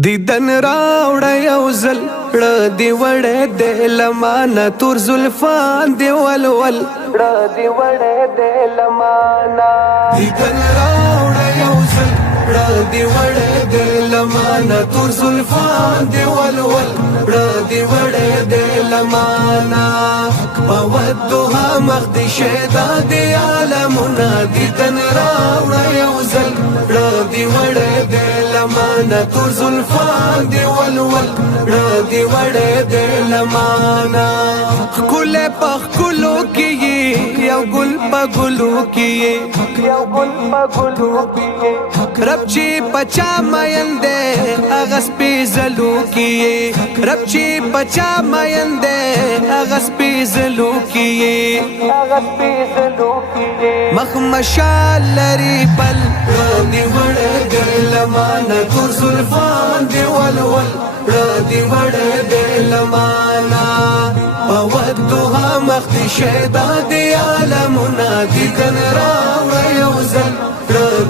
دیدن راوړه یو ځل دی وړې د لمانه تور زلفان دی ولول دی وړې د لمانه دیدن راوړه یو ځل دی وړې د لمانه تور زلفان دی ولول دی وړې د لمانه پودها مخ دی شیدا دی عالمونه دیدن راوړه یو ځل دی وړې د لمانه تور زلفان دی ولول دی وړې د لمانه کله په کلو کې یو ګل په ګلو کې یو ګل په ګلو کې رب چې پچا مینده اغس په زلو کې رب چې پچا مینده اغس په زلو کې اغس په زلو کې مخ مشال لري بل دی وړې د لمانه تور زلفان دی ولول دی وړې د لمانه پودها مخ دی شیدا دی عالمونه دیدن راوړه یو ځل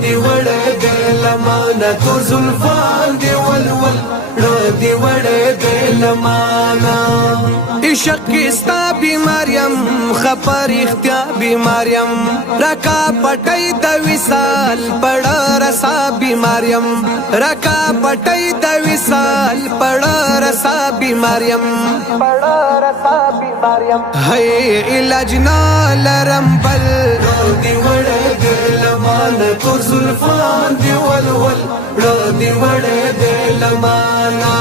دی وړې د لمانه تور زلفان دی ولول دی وړې د لمانه عشق ستا بیماریم خبر اختیا بیماریم رکا پټی د وصال پړه رسا بیماریم رکا پټی د وصال پړه رسا بیماریم پړه رسا بیماریم هي علاج نه لرم بل دی وړې د لمانه تور زلفان دی ولول دی وړې د لمانه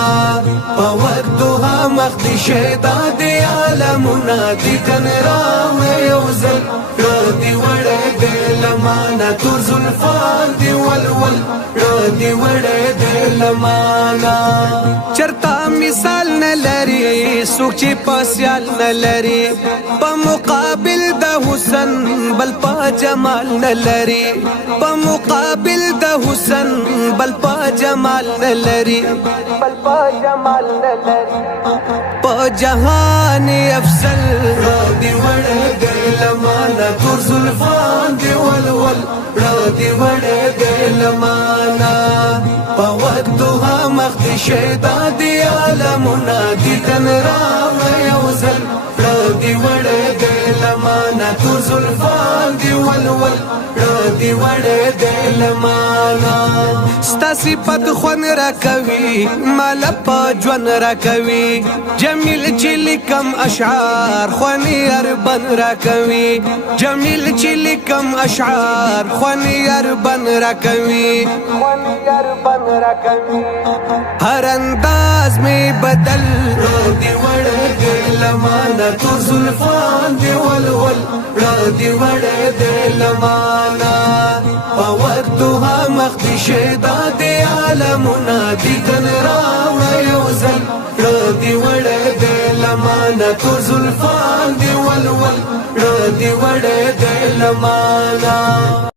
پودها مخ دی شیدا دی عالمونه دیدن راوړه یو ځل دی وړې د لمانه تور زلفان دی ولول دی وړې د لمانه چرتا مثال نه لري څوک چې پاسیال نه لري په مقابل د حسن بل په جمال نه لري په مقابل د حسن بل په جمال نه لري بل په جمال نه لري په جهان افضل دی وړې د لمانه تور زلفان دی ولول دی وړې د لمانه پودها مخ دی شیدا دی عالمونه دیدن راوړه یو ځل دی وړې د لمانه تور زلفان دی ولول دی وړې د لمانه ستا صفت خون را کوي مال په ژوند را کوي جمیل چې لیکم اشعار خونی اربن را کوي جمیل چې لیکم اشعار خونی اربن را کوي خونی اربن را کوي هر انداز می بدل دی وړې د لمانه تور زلفان دی ولول دی وړې د لمانه پودها مخ دی شیدا دی عالمونه دیدن راوړه یو ځل دی وړې د لمانه تور زلفان دی ولول دی وړې د لمانه